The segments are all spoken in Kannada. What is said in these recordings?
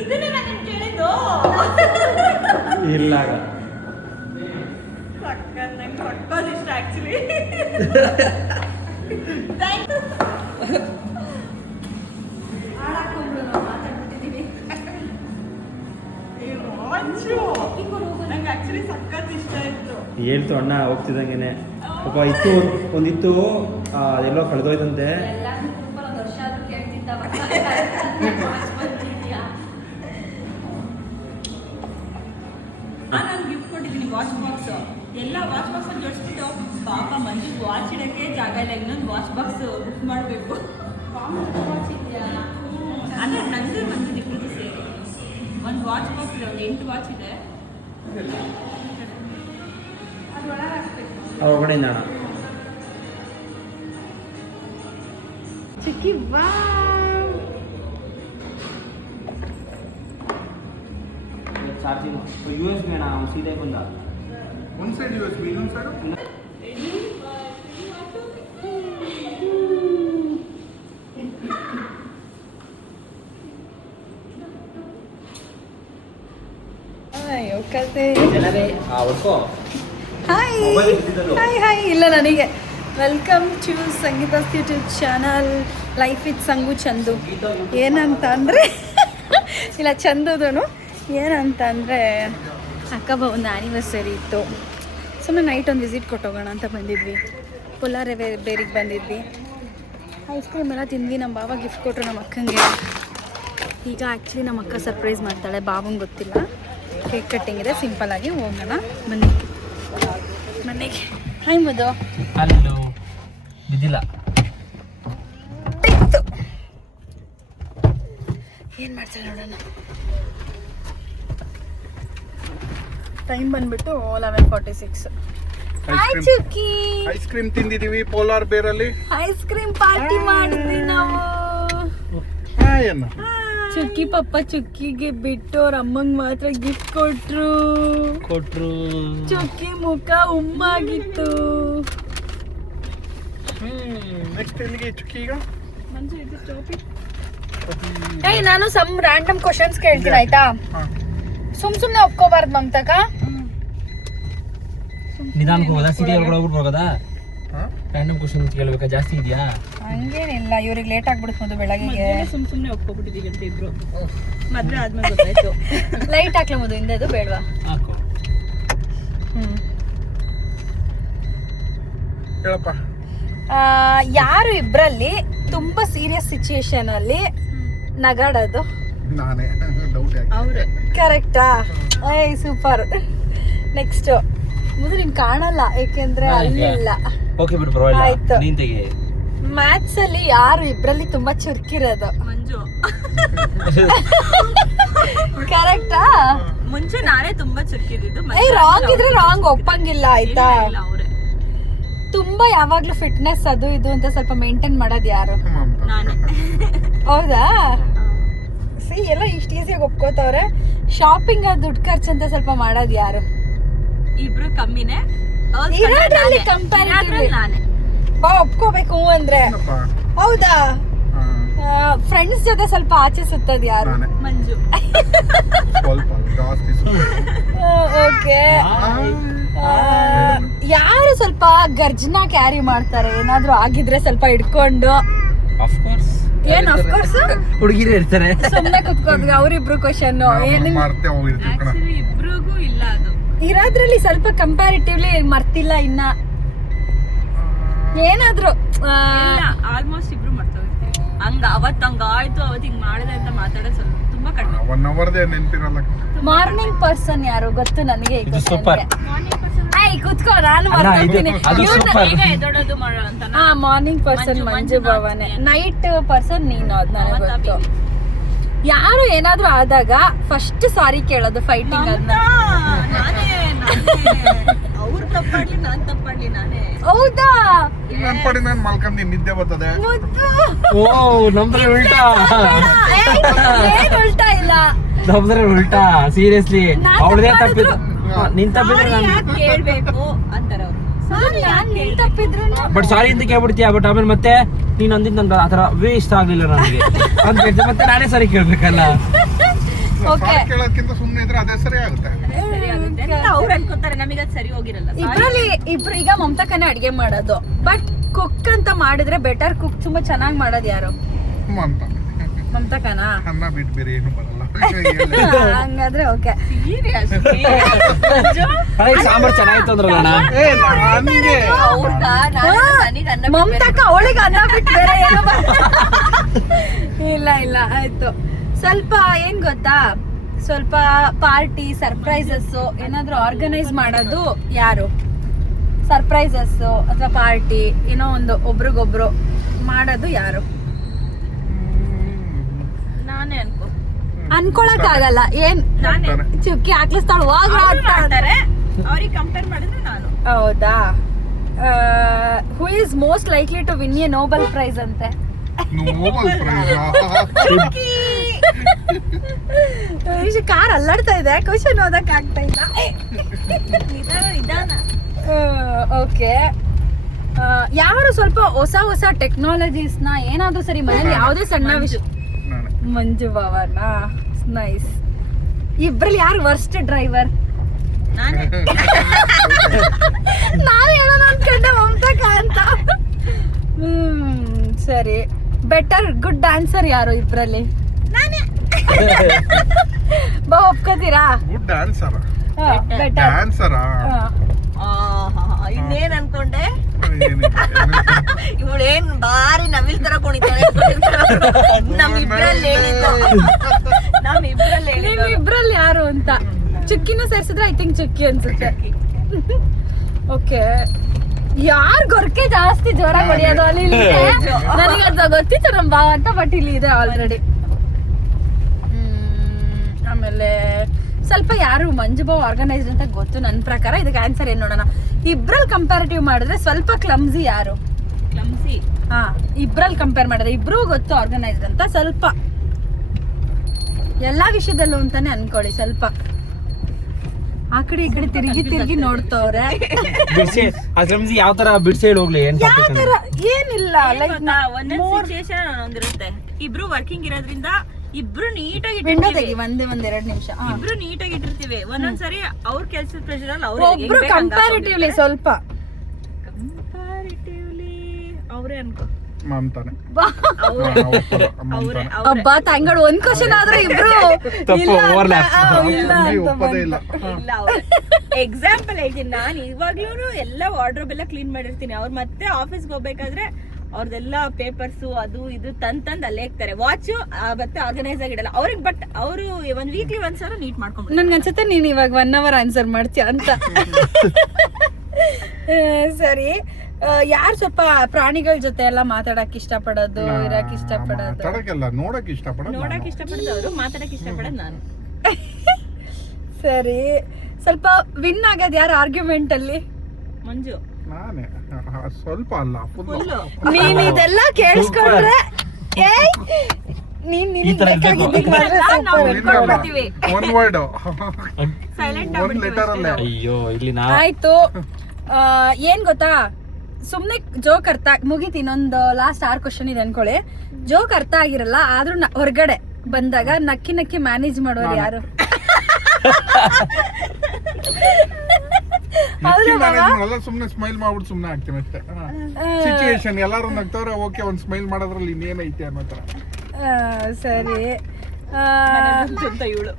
ಇದನ್ನ ನಾನು ಕೇಳಿದ್ದು ಇಲ್ಲ ನಂಗೆ ಕೊಟ್ಟೋದು ಇಷ್ಟ ಆಕ್ಚುಲಿ. ನಂಗೆ ಆಕ್ಚುಲಿ ಸಖತ್ ಇಷ್ಟ ಆಯ್ತು. ಹೇಳ್ತು ಅಣ್ಣ ಹೋಗ್ತಿದ್ದಂಗೆನೆ ಪಾಪ ಇತ್ತು ಒಂದಿತ್ತು ಎಲ್ಲೋ ಕಳೆದೋಯ್ತಂತೆ. ನಾನು ಗಿಫ್ಟ್ ಕೊಟ್ಟಿದ್ದೀನಿ ವಾಚ್ ಬಾಕ್ಸ್. ಎಲ್ಲ ವಾಚ್ ಬಾಕ್ಸ್ ಅಲ್ಲಿ ಜೋಡಿಸ್ಬಿಟ್ಟು ಪಾಪ ಮಂಜು ವಾಚ್ ಇಡಕ್ಕೆ ಜಾಗ ಇಲ್ಲ, ಇನ್ನೊಂದು ವಾಚ್ ಬಾಕ್ಸ್ ಬುಕ್ ಮಾಡಬೇಕು. ಅಂದ್ರೆ ನಂದು ಮಂಜು ಇಬ್ಬರಿಗೂ ಸೇರಿ ಒಂದು ವಾಚ್ ಬಾಕ್ಸ್ ಇದೆ, ಒಂದು 8 ವಾಚ್ ಇದೆ. ಒಳಗಡೆ ಅಣ್ಣ ಚಿಕ್ಕಿ ವಾ ಚಾರ್ಜಿಂಗ್ USB ಅಣ್ಣ ಸೀದಾ ಬಂದ ಒಂದು ಸೈಡ್ USB ಇನ್ನೊಂದು ಸೈಡು ಹಾಯ್ ಇಲ್ಲ ನನಗೆ welcome to Sangeetha's YouTube channel life with Sangu Chandu. ಏನಂತ ಅಂದರೆ ಇಲ್ಲ ಚಂದುದನು ಏನಂತ ಅಂದರೆ ಅಕ್ಕ ಒಂದು ಆ್ಯನಿವರ್ಸರಿ ಇತ್ತು, ಸುಮ್ಮನೆ ನೈಟ್ ಒಂದು ವಿಸಿಟ್ ಕೊಟ್ಟೋಗೋಣ ಅಂತ ಬಂದಿದ್ವಿ. ಪುಲಾರೆ ಬೇರಿಗೆ ಬಂದಿದ್ವಿ, ಐಸ್ ಕ್ರೀಮ್ ಎಲ್ಲ ತಿಂದ್ವಿ. ನಮ್ಮ ಬಾವ ಗಿಫ್ಟ್ ಕೊಟ್ಟರು ನಮ್ಮ ಅಕ್ಕಂಗೆ. ಈಗ ಆ್ಯಕ್ಚುಲಿ ನಮ್ಮ ಅಕ್ಕ ಸರ್ಪ್ರೈಸ್ ಮಾಡ್ತಾಳೆ, ಬಾವಂಗೆ ಗೊತ್ತಿಲ್ಲ. ಕೇಕ್ ಕಟ್ಟಿಂಗ್ ಇದೆ, ಸಿಂಪಲ್ಲಾಗಿ ಹೋಗೋಣ ಬನ್ನಿ ಮನೆಗೆ. ಹಾಯ್ ಮದು ಅಲ್ಲೋ ಬಿದ್ದಿಲ್ಲ. ಏನು ಮಾಡ್ತಾಳೆ ನೋಡೋಣ. ಟೈಮ್ ಬಂದ್ಬಿಟ್ಟು 11:46. ಐಸ್ ಕ್ರೀಮ್ ತಿಂದಿದೀವಿ ಪೋಲಾರ್ ಬೇರಲ್ಲಿ. ಐಸ್ ಕ್ರೀಮ್ ಪಾರ್ಟಿ ಮಾಡಿದ್ವಿ ನಾವು. ಚುಕ್ಕಿ ಪಪ್ಪ ಚುಕ್ಕಿಗೆ ಬಿಟ್ಟು ಅವ್ರ ಅಮ್ಮಂಗೆ ಮಾತ್ರ ಗಿಫ್ಟ್ ಕೊಟ್ರು. ಚುಕ್ಕಿ ಮುಖ ಉಮ್ಮಾಗಿತ್ತು. ನೆಕ್ಸ್ಟ್ ಎಲ್ಲಿಗೆ ಚುಕ್ಕಿ ಈಗ? ಏಯ್ ನಾನು ಸಮ್ ರ್ಯಾಂಡಮ್ ಕ್ವಶನ್ಸ್ ಕೇಳ್ತೀನಿ ಆಯ್ತಾ? ಸುಮ್ನೆ ಒಪ್ಕೋಬಾರ್ದು ಮಮತಕ. ನಿಧಾನಕ್ಕೆ ಹೋಗೋದಾ ಸಿಟಿ ಒಳಗಡೆ ಹೋಗ್ಬಿಡ್ಬೋದಾ? Random question ಕೇಳಬೇಕಾ? ಜಾಸ್ತಿ ಇದೆಯಾ? ಹಂಗೇನಿಲ್ಲ, ಇವ್ರಿಗೆ ಲೇಟ್ ಆಗ್ಬಿಡ್ತು ಬೆಳಗ್ಗೆ. ಸುಮ್ಮನೆ ಒಪ್ಕೊಬಿಟ್ಟಿದ್ದೀವಿ ಅಂತ ಇಬ್ರು. ಮದುವೆ ಆದ್ಮೇಲೆ ಗೊತ್ತಾಯ್ತು. ಲೈಟ್ ಹಾಕ್ಲಬೋದು ಹಿಂದೆ, ಅದು ಬೇಡವಾ? ಹಾಕು. ಹೇಳಪ್ಪ. ಯಾರು ಇಬ್ರಲ್ಲಿ ತುಂಬಾ ಸೀರಿಯಸ್ ಸಿಚುಯೇಷನ್ ಅಲ್ಲಿ ನಗಾಡೋದು? ನಾನೇ. ಡೌಟ್ ಯಾಕೆ? ಅವ್ರೆ. ಕರೆಕ್ಟಾ? ಏಯ್ ಸೂಪರ್. ನೆಕ್ಸ್ಟ್ ಮುದು ನೀನ್ ಕಾಣಲ್ಲ ಯಾಕೆಂದ್ರೆ ಅಲ್ಲಿಲ್ಲ. ಓಕೆ ಬಿಡು ಪರವಾಗಿಲ್ಲ. ಆಯ್ತು. ನೀನ್ ತೆಗಿ. ಮ್ಯಾಥ್ಸ್ ಅಲ್ಲಿ ಯಾರು ಇಬ್ರಲ್ಲಿ ತುಂಬಾ ಚುರುಕಿರೋದು? ಮಂಜು. ಕರೆಕ್ಟಾ? ಮುಂಚೆ ನಾನೇ ತುಂಬಾ ಚುರುಕಿದ್ದು. ಏಯ್ ರಾಂಗ್ ಇದ್ರೆ ರಾಂಗ್ ಒಪ್ಪಂಗಿಲ್ಲ ಆಯ್ತಾ? ಅವ್ರೆ. ತುಂಬಾ ಯಾವಾಗ್ಲೂ ಫಿಟ್ನೆಸ್ ಅದು ಇದು ಅಂತ ಸ್ವಲ್ಪ ಮೇಂಟೈನ್ ಮಾಡೋದು ಯಾರು? ನಾನೇ. ಹೌದಾ? ಎಲ್ಲ ಇಷ್ಟು ಈಸಿಯಾಗಿ ಒಪ್ಕೋತವ್ರೆ. ಶಾಪಿಂಗ್ ದುಡ್ಡು ಖರ್ಚು ಅಂತ ಸ್ವಲ್ಪ ಮಾಡೋದು ಯಾರು? ಇಬ್ರು ಕಮ್ಮಿನೇ. ಕಂಪ್ಯಾರಿಟಿವ್ಲಿ ನಾನೇ. ಬಾ ಒಪ್ಕೋಬೇಕು ಅಂದ್ರೆ. ಹೌದಾ? ಫ್ರೆಂಡ್ಸ್ ಜೊತೆ ಸ್ವಲ್ಪ ಆಚೆ ಸುತ್ತೋದು ಯಾರು? ಮಂಜು. ಓಕೆ. ಯಾರು ಸ್ವಲ್ಪ ಗರ್ಜನ ಕ್ಯಾರಿ ಮಾಡ್ತಾರೆ? ಏನಾದ್ರೂ ಆಗಿದ್ರೆ ಸ್ವಲ್ಪ ಹಿಡ್ಕೊಂಡು. ಏನ್ ಅಫ್ಕೋರ್ಸ್ ಹುಡುಗಿರೇ ಇರ್ತಾರೆ. ಸುಮ್ನೆ ಕುತ್ಕೋದ್ವಿ. ಅವ್ರಿಬ್ರು ಕ್ವಶನ್ ಇಬ್ರಿಗೂ ಇಲ್ಲ ಅದು ಇರೋದ್ರಲ್ಲಿ ಸ್ವಲ್ಪ ಕಂಪ್ಯಾರಿಟಿವ್ಲಿ ಮರ್ತಿಲ್ಲ ಇನ್ನ. ಏನಾದ್ರು ಆಲ್ಮೋಸ್ಟ್ ಇಬ್ರು ಮಾಡ್ತಾ ಇರ್ತೀವಿ. ಹಂಗ ಹಂಗಾಯ್ತು ಅವತ್ತು ಹಿಂಗ್ ಮಾಡಿದೆ ಅಂತ ಮಾತಾಡೋದು ಸ್ವಲ್ಪ ತುಂಬಾ ಕಡಿಮೆ. 1 ಅವರ್ದೇ ನೆನಪಿರಲ್ಲ. ಮಾರ್ನಿಂಗ್ ಪರ್ಸನ್ ಯಾರು ಗೊತ್ತು ನನಗೆ? ಸೂಪರ್. ಕುತ್ಕೋ, ನಾನು ಮಾತಾಡ್ತೀನಿ. ಎದೊಡೋದು ಮಾಡೋ ಅಂತ. ಮಾರ್ನಿಂಗ್ ಪರ್ಸನ್ ಮಂಜು ಭವನೆ, ನೈಟ್ ಪರ್ಸನ್ ನೀನು. ಅದ್ ನನಗೆ ಗೊತ್ತು. ಯಾರು ಏನಾದ್ರೂ ಆದಾಗ ಫಸ್ಟ್ ಸಾರಿ ಕೇಳೋದು ಫೈಟಿಂಗ್ ಅದನ್ನ? ಅವ್ರು ತಪ್ಪಾಡ್ಲಿ ನಾನ್ ತಪ್ಪಾಡ್ಲಿ ನಾನೇ. ಹೌದಾ? ನನ್ ಪಡಿ ನಾನು ಮಲ್ಕೊಂಡಿ ನಿದ್ದೆ ಬರ್ತದೆ. ಓ ನಮ್ದ್ರೆ ಉಲ್ಟಾ. ಏನ್ ಉಲ್ಟಾ ಇಲ್ಲ, ನಮ್ದ್ರೆ ಉಲ್ಟಾ. ಸೀರಿಯಸ್ಲಿ ಅವಳದೇ ತಪ್ಪಿದ್ದು. ನಿನ್ ತಪ್ಪಿದ್ರೆ ಯಾಕೆ ಕೇಳ್ಬೇಕು ಅಂತಾರ ಅವ್ರು. ನೀನ್ ತಪ್ಪಿದ್ರು ಬಟ್ ಸಾರಿ ಅಂತ ಕೇಳ್ಬಿಡ್ತೀಯ, ಬಟ್ ಆಮೇಲೆ ಮತ್ತೆ ನೀನ್ ಅಂದಿದ್ ನಂಗೆ ಆ ಥರ ಇಷ್ಟ ಆಗ್ಲಿಲ್ಲ ನನಗೆ ಅಂತ ಹೇಳ್ತೀನಿ, ಮತ್ತೆ ನಾನೇ ಸರಿ ಕೇಳ್ಬೇಕಲ್ಲ. ಓಕೆ ಕೇಳೋದಕ್ಕಿಂತ ಸುಮ್ಮನೆ ಇದ್ರೆ ಅದೇ ಸರಿ ಆಗುತ್ತೆ. ಸರಿ ಆಗುತ್ತೆ ಅಂತ ಅವ್ರು ಅನ್ಕೋತಾರೆ, ನಮಗೆ ಅದು ಸರಿ ಹೋಗಿರಲ್ಲ. ಇಬ್ರಲ್ಲಿ ಇಬ್ರು ಈಗ ಮಮತಾಕನೇ ಅಡ್ಗೆ ಮಾಡೋದು, ಬಟ್ ಕುಕ್ ಅಂತ ಮಾಡಿದ್ರೆ ಬೆಟರ್ ಕುಕ್ ತುಂಬಾ ಚೆನ್ನಾಗಿ ಮಾಡೋದು ಯಾರು? ಅಂತ ಮಮತಾಕನಾ? ಅನ್ನ ಬಿಟ್ಟು ಬೇರೆ ಏನು ಬರಲ್ಲ. ಹಂಗಾದ್ರೆ ಓಕೆ. ಸಾಂಬಾರ್ ಚೆನ್ನಾಗಿತ್ತು ಅಂದ್ರಲ್ಲ ನನಗೆ ಮಮತಾಕ ಅವಳಿಗೆ ಅನ್ನ ಬಿಟ್ಟು ಬೇರೆ ಏನು ಇಲ್ಲ ಇಲ್ಲ ಆಯ್ತು. ಸ್ವಲ್ಪ ಏನ್ ಗೊತ್ತಾ, ಸ್ವಲ್ಪ ಪಾರ್ಟಿ ಸರ್ಪ್ರೈಸಸ್ ಏನಾದ್ರು ಆರ್ಗನೈಸ್ ಮಾಡೋದು ಯಾರು? ಸರ್ಪ್ರೈಸಸ್ ಅಥವಾ ಪಾರ್ಟಿ ಏನೋ ಒಂದು ಒಬ್ರಿಗೊಬ್ರು ಮಾಡೋದು ಯಾರು? ನಾನೇ ಅನ್ಕೊಳಕ್ ಆಗಲ್ಲ. ಏನ್ ನಾನೇ ಚುಕ್ಕಿ ಹಾಕ್ಲಿಸ್ತಾಳ ಮಾಡ್ತಾರೆ, ಅವ್ರಿಗೆ ಕಂಪೇರ್ ಮಾಡಿದ್ರೆ ನಾನು. ಹೌದಾ? Who is most likely to win a Nobel prize ಅಂತೆ? ನೋಬಲ್ ಪ್ರೈಸ್ ಕಾರ್ ಅಲ್ಲಾಡ್ತಾ ಇದೆ, ಕ್ವಶನ್ ಓದಕ್ ಆಗ್ತಾ ಇಲ್ಲ. ನಿಧಾನ ಓಕೆ, ಯಾರು ಸ್ವಲ್ಪ ಹೊಸ ಹೊಸ ಟೆಕ್ನಾಲಜೀಸ್ ನ ಏನಾದ್ರೂ ಸರಿ ಮನೇಲಿ ಯಾವುದೇ ಸಣ್ಣ ವಿಷಯ? ಮಂಜು ಬಾವನಾ? ನೈಸ್. ಇಬ್ರಲ್ಲಿ ಯಾರು ವರ್ಸ್ಟ್ ಡ್ರೈವರ್? ನಾನೇ. ನಾನು ಹೇಳೋಣ ಅನ್ಕೊಂಡೆ ಮಮತಾಕ ಅಂತ. ಸರಿ. ಬೆಟರ್ ಗುಡ್ ಡ್ಯಾನ್ಸರ್ ಯಾರು ಇಬ್ರಲ್ಲಿ? ನಾನೇ. ಬಾ ಒಪ್ಕೋತೀರಾ? Good dancer. ಬೆಟರ್ ಡ್ಯಾನ್ಸರಾ? ಇನ್ನೇನ್ ಅನ್ಕೊಂಡೆ, ಇವಳೇನ್ ಬಾರಿ ನವಿಲ್ ತರ ಕುಣಿತಾಳೆ. ನಮ್ಮಿಬ್ರಲ್ಲಿ ಇಬ್ರಲ್ಲಿ ಯಾರು ಅಂತ ಚುಕ್ಕಿನೂ ಸೇರ್ಸಿದ್ರೆ ಐ ಥಿಂಕ್ ಚುಕ್ಕಿ ಅನ್ಸುತ್ತೆ. ಓಕೆ, ಯಾರ್ ಗೊರ್ಕೆ ಜಾಸ್ತಿ ಜೋರಾಗಿ ಹೊಡಿಯೋದು ಅಲ್ಲಿ? ನನಗೆ ಅದು ಗೊತ್ತಿತ್ತು ನಮ್ ಭಾವ ಅಂತ, ಬಟ್ ಇಲ್ಲಿ ಇದೆ ಆಲ್ರೆಡಿ. ಆಮೇಲೆ ಸ್ವಲ್ಪ ಯಾರು ಮಂಜು ಬಾವ್ ಆರ್ಗನೈಸ್ಡ್ ಅಂತ ಗೊತ್ತು ನನ್ನ ಪ್ರಕಾರ. ಇದಕ್ಕೆ ಆನ್ಸರ್ ಏನ್ ನೋಡೋಣ. ಇಬ್ರಲ್ಲಿ ಕಂಪ್ಯಾರಿಟಿವ್ ಮಾಡಿದ್ರೆ ಸ್ವಲ್ಪ ಕ್ಲಮ್ಸಿ ಯಾರು? ಕ್ಲಮ್ಸಿ. ಹಾ, ಇಬ್ರಲ್ಲಿ ಕಂಪೇರ್ ಮಾಡಿದ್ರೆ ಇಬ್ರು ಗೊತ್ತು ಆರ್ಗನೈಸ್ಡ್ ಅಂತ. ಸ್ವಲ್ಪ ಎಲ್ಲಾ ವಿಷಯದಲ್ಲೂ ಅಂತಾನೆ ಅನ್ಕೊಳ್ಳಿ. ಸ್ವಲ್ಪ ಆ ಕಡೆ ಈ ಕಡೆ ತಿರುಗಿ ನೋಡ್ತವ್ರೆ. ಬಿಡ್ಸೆ ಅದ್ರಮ್ಸಿ ಯಾವ ತರ ಬಿಡ್ಸೆ ಹೇಳಿ ಹೋಗ್ಲಿ, ಏನ್ ಯಾವ ತರ ಏನಿಲ್ಲ, ಲೈಕ್ ಒಂದೊಂದು ಸಿಚುಯೇಷನ್ ಒಂದಿರುತ್ತೆ. ಇಬ್ರು ವರ್ಕಿಂಗ್ ಇರೋದ್ರಿಂದ ಇಬ್ರು ನೀಟಾಗಿ ವಿಂಡೋ ತೆಗಿ ಒಂದೆರಡು ನಿಮಿಷ. ಇಬ್ರು ನೀಟಾಗಿ ಇಟ್ಟಿರ್ತೀವಿ. ಒಂದೊಂದ್ಸರಿ ಅವ್ರ ಕೆಲ್ಸದ ಪ್ರೆಷರ್ ಅಲ್ಲಿ ಒಬ್ರು ಕಂಪ್ಯಾರಿಟಿವ್ಲಿ ಸ್ವಲ್ಪ ಕಂಪ್ಯಾರಿಟಿವ್ಲಿ ಅವ್ರೇ ಅನ್ಕೋ. ಮಮತಾನೆ. ಅವ್ರೇ ಅಬ್ಬಾ ತಂಗಳು ಒಂದ್ ಕ್ವಶನ್ ಆದ್ರೆ ಇಬ್ರು ತಪ್ಪು, overlap. ಒಪ್ಪದೇ ಇಲ್ಲ. ಇಲ್ಲ ಎಕ್ಸಾಂಪಲ್ ಹೇಳ್ತೀನಿ. ನಾನು ಇವಾಗ್ಲೂ ಎಲ್ಲ ವಾರ್ಡ್ರೋಬ್ ಎಲ್ಲ ಕ್ಲೀನ್ ಮಾಡಿರ್ತೀನಿ. ಅವ್ರು ಮತ್ತೆ ಆಫೀಸ್ಗೆ ಹೋಗ್ಬೇಕಾದ್ರೆ ಅವ್ರದೆಲ್ಲ ಪೇಪರ್ಸ್ ಅದು ಇದು ತಂದ್ ಅಲ್ಲೇ ಇರ್ತಾರೆ. ವಾಚ್ ಮತ್ತೆ ಆರ್ಗನೈಸ್ ಆಗಿಡಲ್ಲ ಅವ್ರಿಗೆ. ಬಟ್ ಅವರು ಒಂದ್ ವೀಕ್ಲಿ ಒಂದ್ಸಲ ನೀಟ್ ಮಾಡ್ಕೊಂಡ್ಬಿಡ್ತಾರೆ. ನನ್ಗೆ ಅನ್ಸುತ್ತೆ ನೀನ್ ಇವಾಗ 1 hour ಆನ್ಸರ್ ಮಾಡ್ತೀಯ ಅಂತ. ಸರಿ, ಯಾರು ಸ್ವಲ್ಪ ಪ್ರಾಣಿಗಳ ಜೊತೆ ಎಲ್ಲ ಮಾತಾಡಕ್ ಇಷ್ಟಪಡೋದು, ಇರಕ್ ಇಷ್ಟಪಡೋದು? ಮಾತಾಡಕ್ಕೆಲ್ಲ ನೋಡಕ್ ಇಷ್ಟಪಡೋದು. ನೋಡಕ್ ಇಷ್ಟಪಡೋದು ಅವರು, ಮಾತಾಡಕ್ ಇಷ್ಟಪಡೋದು ನಾನು. ಸರಿ, ಸ್ವಲ್ಪ ವಿನ್ ಆಗೋದು ಯಾರು ಆರ್ಗ್ಯುಮೆಂಟ್ ಅಲ್ಲಿ? ಮಂಜು. ನಾನೇ. ಸ್ವಲ್ಪ ಅಲ್ಲ, ಫುಲ್. ನೀನ್ ಇದೆಲ್ಲ ಕೇಳಿಸ್ಕೊಂಡ್ರೆ ನೀನ್ one word, silent one letter ಅಲ್ಲೇ. ಅಯ್ಯೋ ಇಲ್ಲಿ ನಾ ಆಯ್ತು. ಏನ್ ಗೊತ್ತಾ, ಸುಮ್ನೆ ಜೋಕ್ ಅರ್ಥ ಮುಗೀತು. ಇನ್ನೊಂದು ಲಾಸ್ಟ್ 6 ಕ್ವಶನ್ ಇದೆ ಅನ್ಕೊಳ್ಳಿ. ಜೋಕ್ ಅರ್ಥ ಆಗಿರಲ್ಲ, ಆದ್ರೂ ಹೊರಗಡೆ ಬಂದಾಗ ನಕ್ಕಿ ನಕ್ಕಿ ಮ್ಯಾನೇಜ್ ಮಾಡೋರು ಯಾರು? ಸುಮ್ನೆ ಸ್ಮೈಲ್ ಮಾಡ್ಬಿಟ್ಟು ಸುಮ್ನೆ ಆಗ್ತೀನಿ ಅಷ್ಟೇ. ಸಿಚುವೇಶನ್ ಎಲ್ಲಾರು ನಗ್ತವ್ರೆ, ಓಕೆ ಒಂದ್ ಸ್ಮೈಲ್ ಮಾಡೋದ್ರಲ್ಲಿ ಇನ್ನೇನೈತೆ ಅನ್ನೋ ತರ. ಸರಿ, ಅಂತ ಇವಳು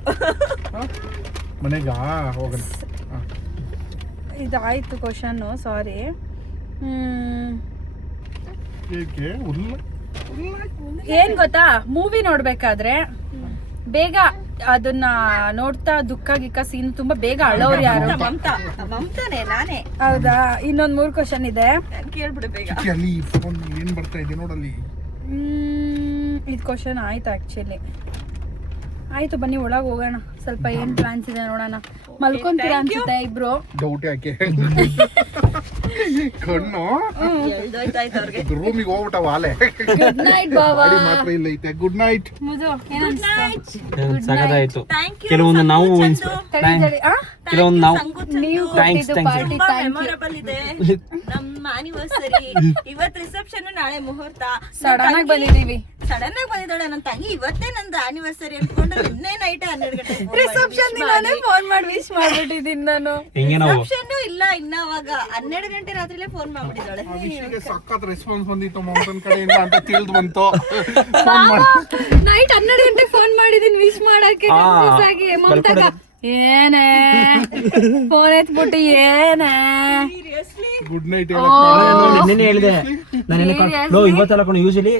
ಮನೆಗ ಹೋಗೋಣ. ಇದಾಯ್ತು ಕ್ವಶನ್. ಸಾರಿ. ಏಕೆ ಏನ್ ಗೊತ್ತಾ, ಮೂವಿ ನೋಡ್ಬೇಕಾದ್ರೆ ಬೇಗ ಅದನ್ನ ನೋಡ್ತಾ ದುಃಖ ಗಿಕ್ಕ ಸೀನ್ ತುಂಬಾ ಬೇಗ ಅಳೋರು ಯಾರು? ಮಮತಾನೆ, ನಾನೇ. ಹೌದಾ? ಇನ್ನೊಂದ್ 3 ಕ್ವಶನ್ ಇದೆ, ಕೇಳ್ಬಿಡು ಬೇಗ. ಅಲ್ಲಿ ಫೋನ್ ಏನ್ ಬರ್ತಾ ಇದೆ ನೋಡಲ್ಲಿ. ಇದು ಕ್ವಶನ್ ಆಯ್ತು ಆಕ್ಚುಲಿ. ಆಯ್ತು ಬನ್ನಿ ಒಳಗೆ ಹೋಗೋಣ, ಸ್ವಲ್ಪ ಏನ್ ಪ್ಲಾನ್ಸ್ ಇದೆ ನೋಡೋಣ. ಮಲ್ಕೊಂತೀರಾ ಅನ್ಸುತ್ತೆ ಇಬ್ರು. ಡೌಟ್ ಯಾಕೆ ಕಣ್ಣು ಎಳ್ದೋಯ್ತಾಯ್ತು ಅವ್ರಿಗೆ. ರೂಮಿಗೆ ಹೋಗ್ಬಿಟ್ಟವ ಆಲೆ. ಗುಡ್ ನೈಟ್ ಬಾಬಾ. ಬಾಡಿ ಮಾತ್ರ ಇಲ್ಲ ಐತೆ. Good night. ಮುದು ಏನ್ ಅನ್ಸ್ತು? ಸಗದಾಯ್ತು. Thank you. ಕೆಲವೊಂದು ನಾವು ಕೆಲವೊಂದು ನಾವು ನೀವು Thanks, ಕೊಟ್ಟಿದ್ದು thanks. ಪಾರ್ಟಿ ತುಂಬಾ ಥ್ಯಾಂಕ್ ಯು. ಮೆಮೊರಬಲ್ ಇದೆ. ನಮ್ಮ ಆನಿವರ್ಸರಿ ಇವತ್ತು ರಿಸೆಪ್ಷನ್, ನಾಳೆ ಮುಹೂರ್ತ. ಸಡನ್ ಆಗಿ ಬಂದಿದೀವಿ. ಸಡನ್ ಆಗಿ ಬಂದಿದ್ದಾಳೆ ನನ್ನ ತಂಗಿ. ಇವತ್ತೇ ನಂದು ಆನಿವರ್ಸರಿ ಅನ್ಕೊಂಡು ನಿನ್ನೆ ನೈಟ್ 12 ಗಂಟೆ ರಿಸೆಪ್ಷನ್ ದಿನಾನೇ ಫೋನ್ ಮಾಡಿ ವಿಶ್ ಮಾಡ್ಬಿಟ್ಟಿದ್ದೀನಿ ನಾನು. ಹೆಂಗೆ ನಾವು ರಿಸೆಪ್ಷನ್ ಇಲ್ಲ ಇನ್ನ ಅವಾಗ 12 ಗಂಟೆ ರಾತ್ರಿಲೇ ಫೋನ್ ಮಾಡ್ಬಿಟ್ಟಿದ್ದಾಳೆ. ವಿಷಯಕ್ಕೆ ಸಖತ್ ರೆಸ್ಪಾನ್ಸ್ ಬಂದಿತ್ತು ಮಮತನ್ ಕಡೆಯಿಂದ ಅಂತ ತಿಳಿದು ಬಂತು. ನೈಟ್ 12 ಗಂಟೆಗೆ ಫೋನ್ ಮಾಡಿದೀನಿ ವಿಶ್ ಮಾಡಕ್ಕೆ. confuse ಆಗಿ ಮಮತಾಗ ಏನೇ ಫೋನ್ ಎತ್ಬಿಟ್ಟು ಏನೇ ಗುಡ್ ನೈಟ್. ನಿನ್ನೆ ಹೇಳಿದೆ ನಾನು ಇವತ್ತೆಲ್ಲ ಕಣೋ ಯೂಶಲಿ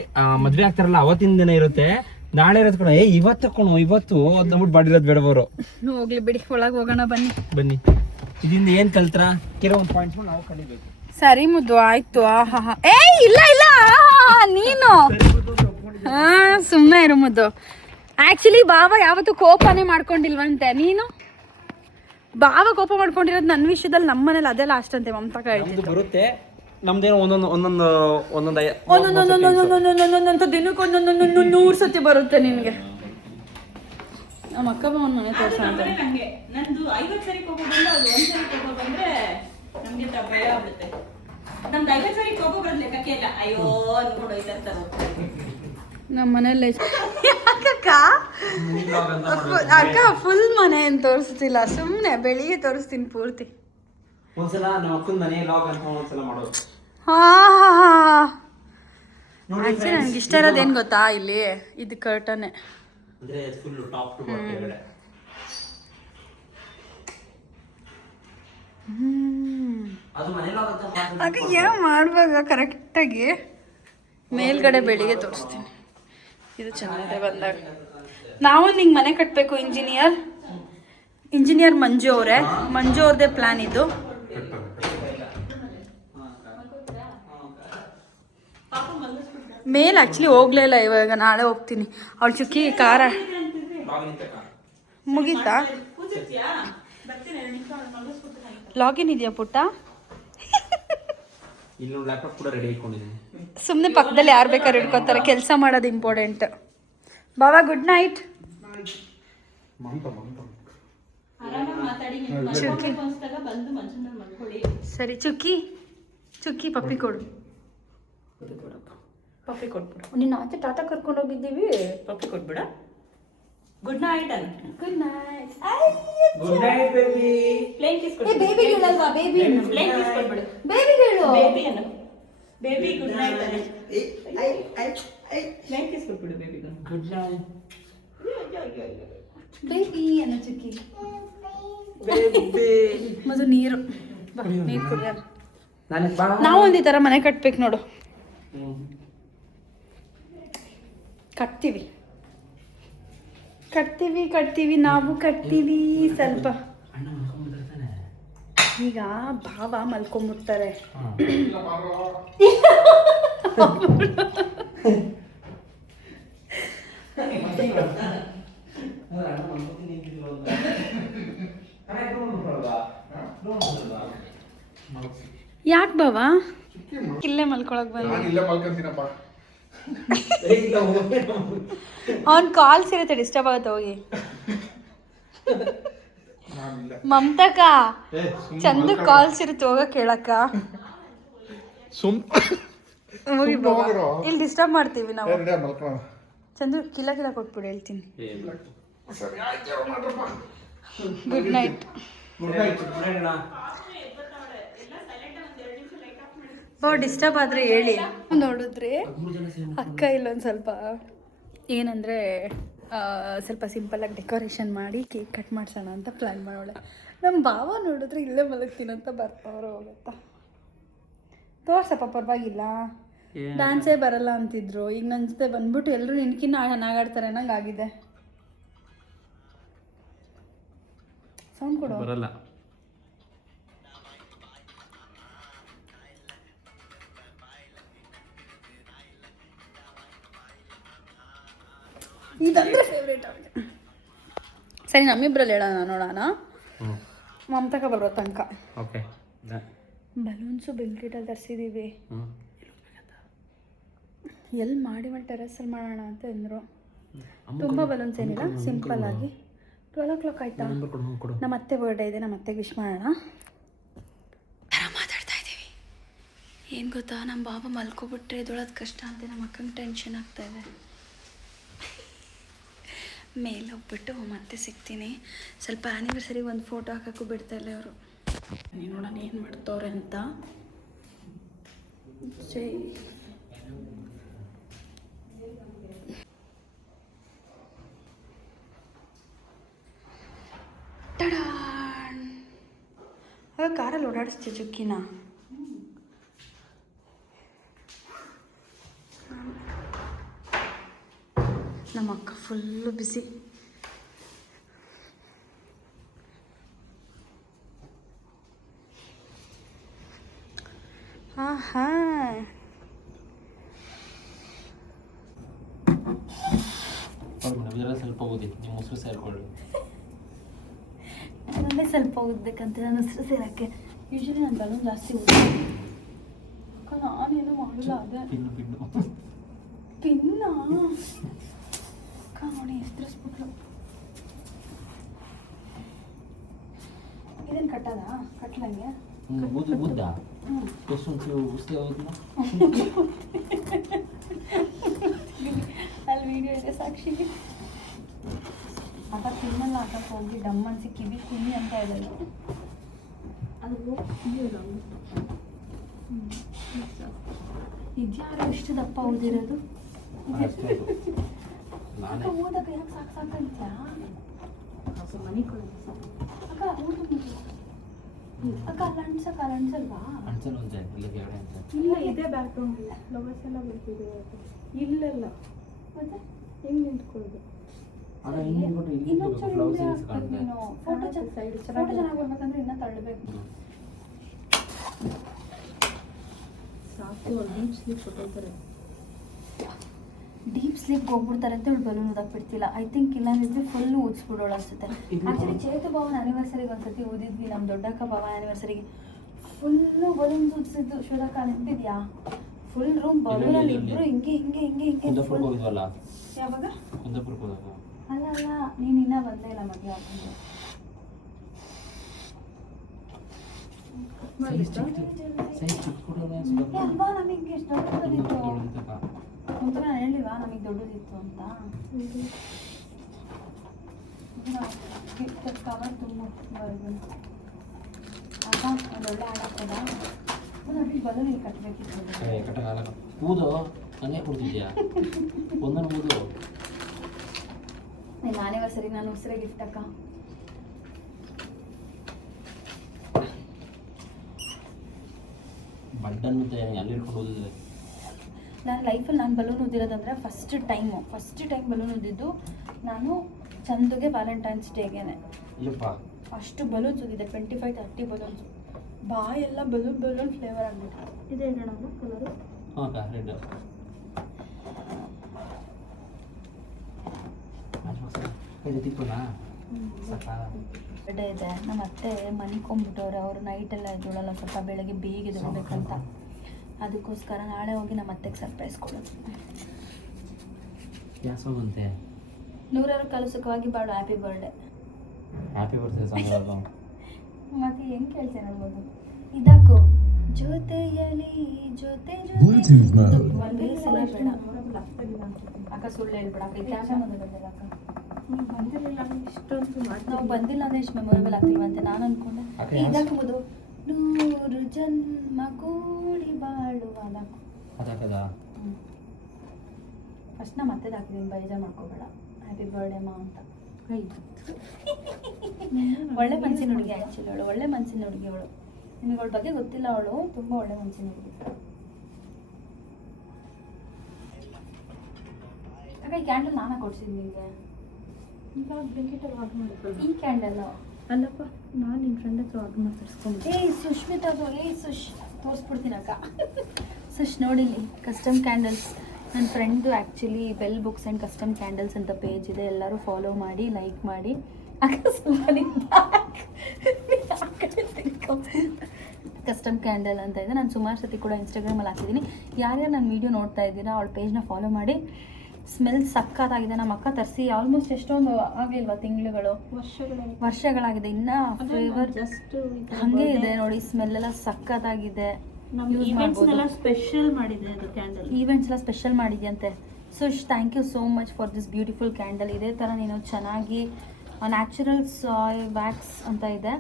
ಮದ್ವೆ ಆಗ್ತಾರಲ್ಲ ಅವತ್ತಿನ ದಿನ ಇರುತ್ತೆ. ನಾಳೆ ಇರೋದ್ ಕಣ ಇವತ್ತು ಕಣೋ ಇವತ್ತು ಅದ್ನಬಿಟ್ಟು ಬಾಡಿರೋದ್ ಬೇಡವರು. ಹೋಗ್ಲಿ ಬಿಡಿ, ಒಳಗೆ ಹೋಗೋಣ ಬನ್ನಿ. ಬನ್ನಿ, ಇದರಿಂದ ಏನ್ ಕಲ್ತ್ರ ಕೆಲವೊಂದು ಪಾಯಿಂಟ್ಸ್ ನಾವು ಕಲಿಬೇಕು. ಸರಿ ಮುದ್ದು ಆಯ್ತು. ಆಹಾ ಏ ಇಲ್ಲ ಇಲ್ಲ ನೀನು ಸುಮ್ಮನೆ ಇರು ಮುದ್ದು. ಆಕ್ಚುಲಿ ಬಾವ ಯಾವತ್ತು ಕೋಪನೇ ಮಾಡ್ಕೊಂಡಿಲ್ವಂತೆ. ನೀನು ಬಾವ ಕೋಪ ಮಾಡ್ಕೊಂಡಿರೋದು ನನ್ನ ವಿಷಯದಲ್ಲಿ. ನಮ್ಮ ಮನೇಲಿ ಅದೇ ಲಾಸ್ಟ್ ಅಂತೆ ಮಮತಾ ಹೇಳ್ತಿದ್ದು. ಬರುತ್ತೆ ನಮ್ದೇನೋ ಒಂದೊಂದು ಒಂದೊಂದೊಂದೊಂದೊಂದೊಂದೊಂದೊಂದು ದಿನಕ್ಕೆ ಒಂದೊಂದೊಂದು 100 ಸತಿ ಬರುತ್ತೆ ನಿನಗೆ. ನಮ್ಮ ಅಕ್ಕ ಮಾವನ ಮನೆ ತೋರ್ಸೋಣ ಅಂತ. ನಂಗೆ ನಂದು 50 ಸರಿ ಕೋಪ ಬಂದ್ರೆ ಅದು 1 ಸರಿ ಕೋಪ ಬಂದ್ರೆ ನಮ್ಗೆ ಭಯ ಆಗ್ಬಿಡುತ್ತೆ. ನಮ್ದು 50 ಸರಿ ಕೋಪ ಬರೋದ್ ಲೆಕ್ಕಕ್ಕೆ ಇಲ್ಲ. ಅಯ್ಯೋ ಅನ್ಕೊಂಡು ಹೋಯ್ತಾ ಇರ್ತಾರೆ ನಮ್ಮ ಮನೇಲಿ. ಅಕ್ಕ ಫುಲ್ ಮನೆ ಏನು ತೋರಿಸ್ತಿಲ್ಲ, ಸುಮ್ಮನೆ ಬೆಳಿಗ್ಗೆ ತೋರಿಸ್ತೀನಿ ಪೂರ್ತಿ. ಒಂದ್ಸಲ ನಮ್ಮ ಅಕ್ಕನ ಮನೆ ಲಾಗ್ ಅಂತ ಒಂದ್ಸಲ ಮಾಡೋದು. ಆಕ್ಚುಲಿ ನನಗೆ ಇಷ್ಟ ಇರೋದು ಏನು ಗೊತ್ತಾ, ಇಲ್ಲಿ ಇದು ಕರ್ಟನೆ ಅಂದ್ರೆ ಫುಲ್ ಟಾಪ್ ಟು ಬಾಟಮ್ ಕೆಳಗಡೆ. ಅದು ಮನೆ ಲಾಗ್ ಅಂತ ಆಗ ಏನು ಮಾಡುವಾಗ ಕರೆಕ್ಟಾಗಿ ಮೇಲ್ಗಡೆ ಬೆಳಿಗ್ಗೆ ತೋರಿಸ್ತೀನಿ. ಇದು ಚೆನ್ನಾಗಿದೆ ಬಂದಾಗ. ನಾವು ನಿಂಗೆ ಮನೆ ಕಟ್ಟಬೇಕು. ಇಂಜಿನಿಯರ್ ಮಂಜು ಅವರೇ, ಮಂಜು ಅವ್ರದ್ದೇ ಪ್ಲಾನ್ ಇದು. ಮೇಲೆ ಆ್ಯಕ್ಚುಲಿ ಹೋಗ್ಲೇ ಇಲ್ಲ, ಇವಾಗ ನಾಳೆ ಹೋಗ್ತೀನಿ. ಅವಳು ಚುಕ್ಕಿ ಕಾರ ಮುಗೀತಾ? ಲಾಗಿನ್ ಇದೆಯಾ ಪುಟ್ಟ? ಇಲ್ಲೊಂದು ಲ್ಯಾಪ್ಟಾಪ್ ಕೂಡ ರೆಡಿ ಇಟ್ಕೊಂಡಿದ್ದೀನಿ. ಸುಮ್ಮನೆ ಪಕ್ಕದಲ್ಲಿ ಯಾರು ಬೇಕಾದ್ರೆ ಇಟ್ಕೋತಾರೆ, ಕೆಲಸ ಮಾಡೋದು ಇಂಪಾರ್ಟೆಂಟ್. ಬಾಬಾ ಗುಡ್ ನೈಟ್. ಸರಿ ಚುಕ್ಕಿ ಚುಕ್ಕಿ ಪಪ್ಪಿ ಕೊಡು. ಪಪ್ಪಿ ಕೊಟ್ಬಿಡು. ನಿನ್ನ ಆಚೆ ಟಾಟಾ ಕರ್ಕೊಂಡು ಹೋಗಿದ್ದೀವಿ. ಪಪ್ಪಿ ಕೊಟ್ಬಿಡ. ಗುಡ್ ನೈಟ್ ಅಲ್ಲ. Good night. Good night baby. Plane kiss ಕೊಡು. ಬೇಬಿ ಹೇಳಲ್ವಾ? ಬೇಬಿ ಪ್ಲೇನ್ ಕಿಸ್ ಕೊಟ್ಬಿಡು. ಬೇಬಿ ಹೇಳು. ಬೇಬಿ ಅನ್ನು ಬೇಬಿ ಗುಡ್ ನೈಟ್ ಅಲ್ಲ. ಪ್ಲೇನ್ ಕಿಸ್ ಕೊಟ್ಬಿಡು ಬೇಬಿಗೆ. ಗುಡ್ ನೈಟ್ ಬೇಬಿ ಅನ್ನೋ ಚುಕ್ಕಿ. ಬೇಬಿ. ಮೊದಲು ನೀರು ಬಾ, ನೀರು ಕುಡಿಯೋಣ. ನನಗೆ ಬಾ. ನಾವು ಒಂದು ಈ ಥರ ಮನೆ ಕಟ್ಬೇಕು ನೋಡು. ಕಟ್ತೀವಿ ಕಟ್ತೀವಿ ಕಟ್ತೀವಿ ನಾವು ಕಟ್ತೀವಿ. ಸ್ವಲ್ಪ ಈಗ ಭಾವ ಮಲ್ಕೊಂಡ್ಬಿಡ್ತಾರೆ. ಯಾಕೆ ಬಾವ ಇಲ್ಲೇ ಮಲ್ಕೊಳಕ್ ಬಂದ? ನಾನು ಇಲ್ಲೇ ಮಲ್ಕೊಂತೀನಪ್ಪ. ಅವ್ನ್ ಕಾಲ್ಸ್ ಇರುತ್ತೆ, ಡಿಸ್ಟರ್ಬ್ ಆಗುತ್ತೆ. ಹೋಗಿ ನಾನಿಲ್ಲ. ಮಮತಕ್ಕ ಚಂದ ಕಾಲ್ಸ್ ಇರುತ್ತೆ, ಹೋಗ ಕೇಳಕ್ಕ. ಹೋಗಿ ಬಾಬಾ, ಇಲ್ಲಿ ಡಿಸ್ಟರ್ಬ್ ಮಾಡ್ತೀವಿ ನಾವು. ಚಂದು ಕಿಲ ಕೊಟ್ಬಿಡು, ಹೇಳ್ತೀನಿ. Good night. ಡಿಸ್ಟರ್ಬ್ ಆದರೆ ಹೇಳಿ. ನೋಡಿದ್ರೆ ಅಕ್ಕ ಇಲ್ಲೊಂದು ಸ್ವಲ್ಪ ಏನಂದರೆ ಸ್ವಲ್ಪ ಸಿಂಪಲ್ಲಾಗಿ ಡೆಕೋರೇಷನ್ ಮಾಡಿ ಕೇಕ್ ಕಟ್ ಮಾಡಿಸೋಣ ಅಂತ ಪ್ಲ್ಯಾನ್ ಮಾಡೋಳೆ. ನಮ್ಮ ಭಾವ ನೋಡಿದ್ರೆ ಇಲ್ಲೇ ಮಲಗ್ತೀನಂತ ಬರ್ತಾವ್ರೆ. ಹೋಗುತ್ತಾ ತೋರ್ಸಪ್ಪ, ಪರವಾಗಿಲ್ಲ. ಡ್ಯಾನ್ಸೇ ಬರಲ್ಲ ಅಂತಿದ್ರು, ಈಗ ನನ್ನ ಜೊತೆ ಬಂದ್ಬಿಟ್ಟು ಎಲ್ಲರೂ ನಿನ್ಕಿನ್ನ ಚೆನ್ನಾಗಾಡ್ತಾರೆ ಅನ್ನಂಗೆ ಆಗಿದೆ. ಸೌಂಡ್ ಕೊಡು. ಬರಲ್ಲ. ಇದಂದ್ರೆ ಫೇವ್ರೇಟ್ ಅವ್ರಿಗೆ. ಸರಿ ನಮ್ಮಿಬ್ರಲ್ಲಿ ಹೇಳೋಣ ನೋಡೋಣ. ಹ್ಞೂ ಮಮತಕ ಬರೋ ತನಕ ಓಕೆ. ಬಲೂನ್ಸು ಬೆಂಕಿಟಲ್ಲಿ ತರಿಸಿದ್ದೀವಿ. ಹ್ಞೂ ಎಲ್ಲಿ ಮಾಡಿ ಮಾಡಿ ಟೆರೆಸಲ್ಲಿ ಮಾಡೋಣ ಅಂತ ಅಂದರು. ತುಂಬ ಬಲೂನ್ಸ್ ಏನಿಲ್ಲ, ಸಿಂಪಲ್ ಆಗಿ. 12 o'clock ಆಯ್ತಾ? ನಮ್ಮ ಅತ್ತೆ ಬರ್ಡೇ ಇದೆ, ನಮ್ಮ ಅತ್ತೆಗೆ ವಿಶ್ ಮಾಡೋಣ. ಮಾತಾಡ್ತಾ ಇದ್ದೀವಿ. ಏನು ಗೊತ್ತಾ, ನಮ್ಮ ಬಾಬಾ ಮಲ್ಕೊಬಿಟ್ರೆ ಎದೊಳೋದು ಕಷ್ಟ ಅಂತ ನಮ್ಮ ಅಕ್ಕಂಗೆ ಟೆನ್ಷನ್ ಆಗ್ತಾಯಿದೆ. ಮೇಲೆ ಹೋಗ್ಬಿಟ್ಟು ಮತ್ತೆ ಸಿಗ್ತೀನಿ. ಸ್ವಲ್ಪ ಆ್ಯನಿವರ್ಸರಿಗೆ ಒಂದು ಫೋಟೋ ಹಾಕೋಕ್ಕೂ ಬಿಡ್ತಾಯಿಲ್ಲ ಅವರು. ನೋಡೋಣ ಏನು ಮಾಡ್ತವ್ರೆ ಅಂತ. ಜೈ ಟಡಾನ್. ಆಗ ಕಾರಲ್ಲಿ ಓಡಾಡಿಸ್ತೀವಿ ಚುಕ್ಕಿನ. ನಮ್ಮ ಅಕ್ಕ ಫುಲ್ಲು ಬಿಸಿ. ಆಹಾ ಸ್ವಲ್ಪ ಓದಿ, ನಿಮ್ಮ ಮೊಸರು ಸೇರ್ಕೊಳ್ಳಿ. ನನ್ನೇ ಸ್ವಲ್ಪ ಓದಬೇಕಂತ ನನ್ನ ಹೆಸರು ಸೇರೋಕ್ಕೆ. ಯೂಶ್ವಲಿ ನಾನು ಬಲೂನ್ ಜಾಸ್ತಿ ಓದ್ತೀನಿ. ಅಕ್ಕ ನಾನೇನು ಮಾಡಿಲ್ಲ. ಅದೇ ಪಿನ್ನ ಅಕ್ಕ ನೋಡಿ ಎಸ್ತರಿಸ್ಬಿಟ್ಲು. ಇದನ್ನು ಕಟ್ಟದ ಕಟ್ಲಂಗೆ ಊದ್ದ ಉಸ್ತಿ ಹೋದ್ನ ಅಲ್ಲಿ ವಿಡಿಯೋ ಇದೆ ಸಾಕ್ಷಿಗೆ. ಆಗ ತಿನ್ನಲ್ಲ ಹಾಕಕ್ಕೆ ಹೋಗಿ ಡಮ್ ಅನ್ಸಿ ಕಿವಿ ಕುಮ್ಮಿ ಅಂತ ಹೇಳಲ್ಲ. ಅದು ಇದ್ಯಾರು ಎಷ್ಟು ದಪ್ಪ ಓದಿರೋದು? ಅಕ್ಕ ಓದಕ್ಕ ಯಾಕೆ ಸಾಕಂತ್ಯಾ? ಮನೆ ಅಕ್ಕ ಓದು. ಅಕ್ಕ ಅಲ್ಲಿ ಅಣ್ಸಲ್ವಾ? ಇಲ್ಲ, ಇದೇ ಬ್ಯಾಕ್ ಗ್ರೌಂಡ್ ಇಲ್ಲ, ಫ್ಲವರ್ಸ್ ಎಲ್ಲ ಬರ್ತಿದೆ. ಇಲ್ಲೆಲ್ಲ ಮತ್ತೆ ಹೆಂಗೆ ನಿಂತ್ಕೊಳ್ಳೋದು? ಫೋಟೋ ಚೆನ್ನಾಗಿ ಬರ್ಬೇಕಂದ್ರೆ ಇನ್ನೂ ತಳ್ಳಬೇಕು. ಸಾಕು. ಡೀಪ್ ಸ್ಲೀಪ್ ಕೊಟ್ಟೋಗ್ತಾರೆ. ಡೀಪ್ ಸ್ಲೀಪ್ ಹೋಗ್ಬಿಡ್ತಾರೆ ಅಂತ ಇವಳು ಬಲೂನ್ ಓದಕ್ಕೆ ಬಿಡ್ತಿಲ್ಲ. ಐ ಥಿಂಕ್ ಇಲ್ಲಾಂದಿದ್ರೆ ಫುಲ್ ಓದಿಸ್ಬಿಡೋಳು ಅನ್ಸುತ್ತೆ. ಆ್ಯಕ್ಚುಲಿ ಚೇತು ಭಾವನ ಆ್ಯನಿವರ್ಸರಿಗೆ ಒಂದ್ಸತಿ ಓದಿದ್ವಿ, ನಮ್ಮ ದೊಡ್ಡಕ್ಕ ಭಾವ ಆ್ಯನಿವರ್ಸರಿಗೆ ಫುಲ್ಲು ಬಲೂನ್ಸ್ ಓದಿಸಿದ್ದು. ಶೋಧಕ್ಕ ನೆನಪಿದ್ಯಾ? ಫುಲ್ ರೂಮ್ ಬಲೂನಲ್ಲಿ ಇಬ್ಬರು ಹಿಂಗೆ ಹಿಂಗೆ ಹಿಂಗೆ ಹಿಂಗೆ. ಯಾವಾಗ? ಅಲ್ಲ ಅಲ್ಲ, ನೀನು ಇನ್ನೂ ಬಂದೇ ಇಲ್ಲ ಮದುವೆ ಆಗ್ತದೆ. ಅಲ್ವಾ ನಮಗೆ ಎಷ್ಟು ದೊಡ್ಡದಿತ್ತು ಅಂತ ನಾನು ಹೇಳಿಲ್ವಾ ನಮಗೆ ದೊಡ್ಡದಿತ್ತು ಅಂತ. ಕವರ್ ತುಂಬ ಆಗ ಒಂದೊಳ್ಳೆ ಹಾಳಾಗ್ತದ. ನೋಡಿ ಬಲೂನ್ ಇಲ್ಲಿ ಕಟ್ಟಬೇಕಿತ್ತು. ಕೂದು ಹಂಗೆ ಕೊಡ್ತಿದ್ಯಾ ಒಂದನ್ನು ಕೂದು. ನಿಮ್ಮ ಆನಿವರ್ಸರಿ ನಾನು ಉಸಿರೇ ಗಿಫ್ಟ್ ಅಕ್ಕ. ಬಡ್ಡನ್ನು ಅಲ್ಲಿ ಇಟ್ಕೊಂಡು ಓದಿದ್ರೆ ನಾನು ಲೈಫಲ್ಲಿ ನಾನು ಬಲೂನ್ ಓದಿರೋದಂದರೆ ಫಸ್ಟ್ ಟೈಮ್ ಬಲೂನ್ ಓದಿದ್ದು ನಾನು ಚಂದುಗೆ ವ್ಯಾಲೆಂಟೈನ್ಸ್ ಡೇಗೇನೆ. ಅಷ್ಟು ಬಲೂನ್ಸ್ ಓದಿದೆ, 25-30 ಬಲೂನ್ಸ್. ಬಾಯೆಲ್ಲ ಬಲೂನ್ ಫ್ಲೇವರ್ ಆಗಿಬಿಟ್ಟು. ಇದೆ ಹೇಳೋಣ ಕಲರು. ಹಾಂ ರೆಡ್. ಬರ್ಡೇ ಇದೆ. ನಮ್ಮ ಅತ್ತೆ ಮನಿಕೊಂಡ್ಬಿಟ್ಟವ್ರೆ. ಅವರು ನೈಟೆಲ್ಲ ಎದ್ದೊಳಲ್ಲ, ಸ್ವಲ್ಪ ಬೆಳಗ್ಗೆ ಬೇಗ ಎದ್ದೊಳ್ಬೇಕಂತ. ಅದಕ್ಕೋಸ್ಕರ ನಾಳೆ ಹೋಗಿ ನಮ್ಮ ಅತ್ತೆಗೆ ಸರ್ಪ್ರೈಸ್ ಕೊಡೋದು. ಯಾಸೋಗಂತೆ 100 ಕಾಲು ಸುಖವಾಗಿ ಬಾಳು. Happy birthday. Happy birthday song. ಮತ್ತೆ ಹೆಂಗೆ ಕೇಳ್ತೇನೆ ನೋಡ್ಬೋದು. ಇದಾಕು ಜೊತೆಯಲಿ ಜೊತೆ ಬೇಡ ಅಕ್ಕ, ಸುಳ್ಳು ಹೇಳ್ಬೇಡ ಅಕ್ಕ. ಕ್ಯಾಮ್ರಾ ಮುಂದೆ ಬಂದಿಲ್ಲ ಅಕ್ಕ. ನಾವು ಬಂದಿಲ್ಲ ಅಂದ್ರೆ ಇಷ್ಟು ಮೆಮೊರೇಬಲ್ ಆಗ್ತಿಲ್ವಂತೆ. ನಾನು ಅನ್ಕೊಂಡೆ ಇದಾಕಬಹುದು 100 ಜನ್ಮ ಕೂಡಿ ಬಾಳುವ. ಅದಾಕದ ಫಸ್ಟ್ ನಾ ಮತ್ತೆ ಹಾಕಿದ್ದೀನಿ, ಬೇಜಾರು ಮಾಡ್ಕೋಬೇಡ. ಹ್ಯಾಪಿ ಬರ್ಡೇ ಮಾ ಅಂತ. ಒಳ್ಳೆ ಮನಸ್ಸಿನ ಹುಡುಗಿ. ಆ್ಯಕ್ಚುಲಿ ಅವಳು ಒಳ್ಳೆ ಮನಸ್ಸಿನ ಹುಡುಗಿ. ಅವಳು ನಿಮಗೆ ಅವಳ ಬಗ್ಗೆ ಗೊತ್ತಿಲ್ಲ, ಅವಳು ತುಂಬ ಒಳ್ಳೆ ಮನಸ್ಸಿನ ಹುಡುಗಿ. ಅಕ್ಕ ಈ ಕ್ಯಾಂಡಲ್ ನಾನು ಕೊಡ್ಸಿದ್ದು ನಿಮಗೆ. ಇವಾಗ ಬ್ಲಿಂಕಿಟಲ್ಲಿ ಆರ್ಡರ್ ಮಾಡಿದ್ರು ಈ ಕ್ಯಾಂಡಲ್. ಅಲ್ಲಪ್ಪ, ನಾನು ನಿಮ್ಮ ಫ್ರೆಂಡ್ ಹತ್ರ ಆರ್ಡರ್ ಮಾತಾಡ್ಸ್ಕೊಂಡು. ಸುಷ್ಮಿತಾದು. ಸುಶ್ ತೋರಿಸ್ಬಿಡ್ತೀನಿ ಅಕ್ಕ. ಸುಶ್ ನೋಡಿಲಿ, ಕಸ್ಟಮ್ ಕ್ಯಾಂಡಲ್ಸ್. ನನ್ನ ಫ್ರೆಂಡ್ದು actually bell books and custom candles ಅಂತ ಪೇಜ್ ಇದೆ. ಎಲ್ಲರೂ ಫಾಲೋ ಮಾಡಿ, ಲೈಕ್ ಮಾಡಿ. ಕಸ್ಟಮ್ ಕ್ಯಾಂಡಲ್ ಅಂತ ಇದೆ. ನಾನು ಸುಮಾರು ಸತಿ ಕೂಡ ಇನ್ಸ್ಟಾಗ್ರಾಮಲ್ಲಿ ಹಾಕಿದ್ದೀನಿ. ಯಾರ್ಯಾರು ನನ್ನ ವೀಡಿಯೋ ನೋಡ್ತಾ ಇದ್ದೀರಾ ಅವಳ ಪೇಜ್ನ ಫಾಲೋ ಮಾಡಿ. ಸ್ಮೆಲ್ ಸಕ್ಕತ್ತಾಗಿದೆ. ನಮ್ಮ ಅಕ್ಕ ತರಿಸಿ ಆಲ್ಮೋಸ್ಟ್ ಎಷ್ಟೊಂದು ಆಗಿಲ್ವಾ ತಿಂಗಳುಗಳು, ವರ್ಷಗಳಾಗಿದೆ. ಇನ್ನೂ ಫ್ಲೇವರ್ ಹಾಗೆ ಇದೆ ನೋಡಿ. ಸ್ಮೆಲ್ ಎಲ್ಲ ಸಕ್ಕತ್ತಾಗಿದೆ. ಸ್ಪೆಷಲ್ ಮಾಡಿದೆ ಅದು ಕ್ಯಾಂಡಲ್. ಈವೆಂಟ್ಸ್ ಎಲ್ಲ ಸ್ಪೆಷಲ್ ಮಾಡಿದ್ಯಂತೆ. So thank you so much for this beautiful candle. ಇದೇ ಥರ ನೀನು ಚೆನ್ನಾಗಿ ನ್ಯಾಚುರಲ್ ಸಾಯ್ ವ್ಯಾಕ್ಸ್ ಅಂತ ಇದೆ,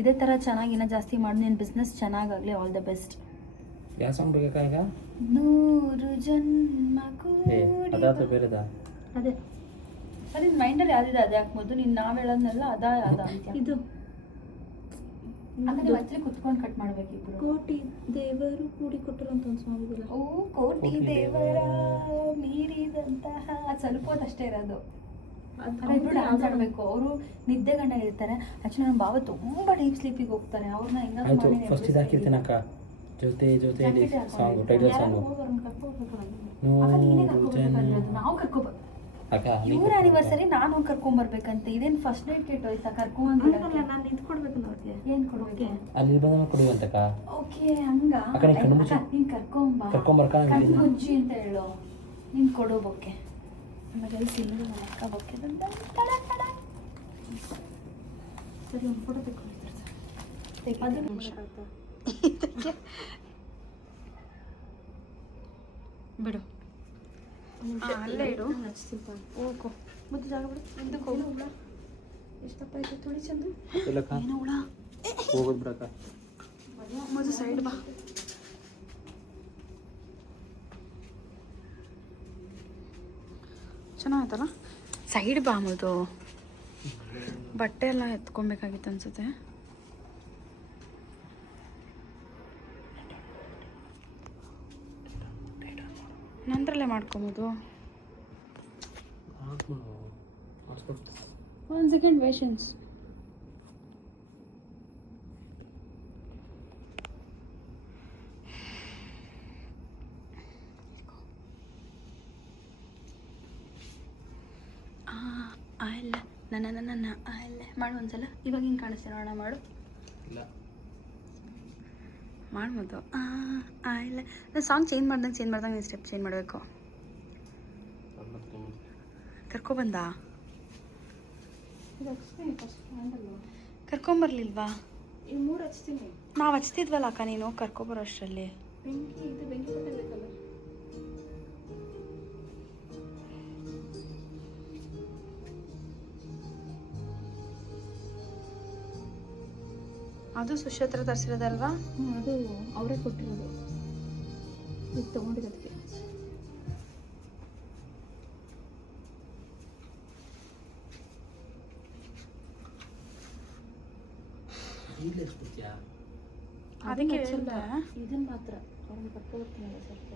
ಇದೇ ಥರ ಚೆನ್ನಾಗಿ ಇನ್ನೂ ಜಾಸ್ತಿ ಮಾಡಿ ನಿನ್ನ ಬಿಸ್ನೆಸ್ ಚೆನ್ನಾಗಾಗಲಿ. All the best. ಯಾವ ಸಾಂಗ್ ಬೇಕಾ ಈಗ? 100 ಜನ್ಮ ಅದಾದ ಬೇರೆದಾ? ಅದೇ ಅದೇ ಮೈಂಡಲ್ಲಿ ಯಾವ್ದಿದೆ ಅದೇ ಹಾಕ್ಬೋದು. ನೀನು ನಾವು ಹೇಳೋದ್ನೆಲ್ಲ ಅದ ಇದು ಅಂದ್ರೆ ಮಚ್ಚಲಿ ಕುತ್ಕೊಂಡು ಕಟ್ ಮಾಡ್ಬೇಕಿಬ್ರು. ಕೋಟಿ ದೇವರು ಕೂಡಿ ಕೊಟ್ಟರು ಅಂತ ಒಂದು ಸಾಂಗ್ ಇದೆಯಲ್ಲ. ಓ ಕೋಟಿ ದೇವರ ಮೀರಿದಂತಹ ಸ್ವಲ್ಪ ಹೊತ್ತು ಅಷ್ಟೇ ಇರೋದು. ಇಬ್ರು ಡ್ಯಾನ್ಸ್ ಆಡಬೇಕು. ಅವರು ನಿದ್ದೆ ಗಂಡ ಇರ್ತಾರೆ. ಆಕ್ಚುಲಿ ನಮ್ಮ ಬಾವ ತುಂಬ ಡೀಪ್ ಸ್ಲೀಪಿಗೆ ಹೋಗ್ತಾರೆ. ಅವ್ರನ್ನ ಆಯ್ತು, ಫಸ್ಟ್ ಇದು ಹಾಕಿರ್ತೀನಿ ಅಕ್ಕ. ಜೊತೆ ಜೊತೆಯಲ್ಲಿ ಸಾಂಗ್, ಟೈಟಲ್ ಸಾಂಗು. ನಾವು ಕರ್ಕೋಬಾರ್ದು. ಅಕ್ಕ ಇವ್ರ ಆನಿವರ್ಸರಿ ನಾನು ಕರ್ಕೊಂಬರ್ಬೇಕಂತೆ. ಇದೇನು ಫಸ್ಟ್ ನೈಟ್ ಕೆಟ್ಟು ಹೋಯ್ತಾ? ಕರ್ಕೊಂಡ್ ನಾನು ನಿಂತ್ಕೊಡ್ಬೇಕು ಅವ್ರಿಗೆ. ಏನ್ ಕೊಡ್ಬೇಕು? ಅಲ್ಲಿ ಬಂದ ಕೊಡುವಂತಕ್ಕ. ಓಕೆ ಹಂಗ ನೀನ್ ಕರ್ಕೊಂಬರ್ಕ ಬೊಜ್ಜಿ ಅಂತ ಹೇಳು. ನೀನ್ ಕೊಡು ಬೊಕ್ಕೆ. ಆಮೇಲೆ ಸಿಲ್ಲು ಅಕ್ಕ ಬೊಕ್ಕೆ ಬಂದ. ಸರಿ ಒಂದು ಫೋಟೋ ಬಿಡು. ಅಲ್ಲೇ ಇಡು. ಹೋಗು ಮತ್ತೆ ಜಾಗ ಬಿಡು. ಮುಂದಕ್ಕೆ ಹೋಗು. ಎಷ್ಟಪ್ಪ ಆಯ್ತು ತುಳಿ ಚಂದು? ಏನೋ ಹುಳ ಹೋಗೋದು ಬಿಡಕ್ಕ. ಮೊದಲು ಸೈಡ್ ಬಾ. ಚೆನ್ನಾಯ್ತಲ್ಲ? ಸೈಡ್ ಬಾ ಮೊದಲು. ಬಟ್ಟೆ ಎಲ್ಲ ಎತ್ಕೊಬೇಕಾಗಿತ್ತು ಅನ್ಸುತ್ತೆ. ನಂತರಲ್ಲೇ ಮಾಡ್ಕೊಬೋದು. 1 second ಪೇಷನ್ಸ್. ಅಲ್ಲ ನನ್ನ ಅಲ್ಲ ಮಾಡು ಒಂದ್ಸಲ. ಇವಾಗ ಹಿಂಗೆ ಕಾಣಿಸ್ತೀರ ನೋಡೋಣ. ಮಾಡು. ಇಲ್ಲ ಮಾಡ್ಬೋದು. ಇಲ್ಲ ನಾನು ಸಾಂಗ್ ಚೇಂಜ್ ಮಾಡ್ದಂಗೆ ನೀನು ಸ್ಟೆಪ್ ಚೇಂಜ್ ಮಾಡಬೇಕು. ಕರ್ಕೊಬಂದ ಕರ್ಕೊಂಬರ್ಲಿಲ್ವಾ? ಈ 3 ಹಚ್ತೀನಿ. ನಾವು ಹಚ್ತಿದ್ವಲ್ಲ ಅಕ್ಕ, ನೀನು ಕರ್ಕೊಬರೋ ಅಷ್ಟರಲ್ಲಿ. ಬೆಂಕಿ ಕೊಟ್ಟಿರ್ಬೇಕಲ್ಲ. ಅದು ಸುಶಾತ್ರ ತರಿಸಿರೋದಲ್ವಾ? ಅದು ಅವರೇ ಕೊಟ್ಟಿರೋದು. ಇದು ತೊಗೊಂಡಿರೋದಕ್ಕೆ. ಅದಕ್ಕೆ ಇದನ್ನ ಮಾತ್ರ ಅವ್ರನ್ನ ಕರ್ಕೊಬರ್ತೀನಲ್ಲ ಸ್ವಲ್ಪ.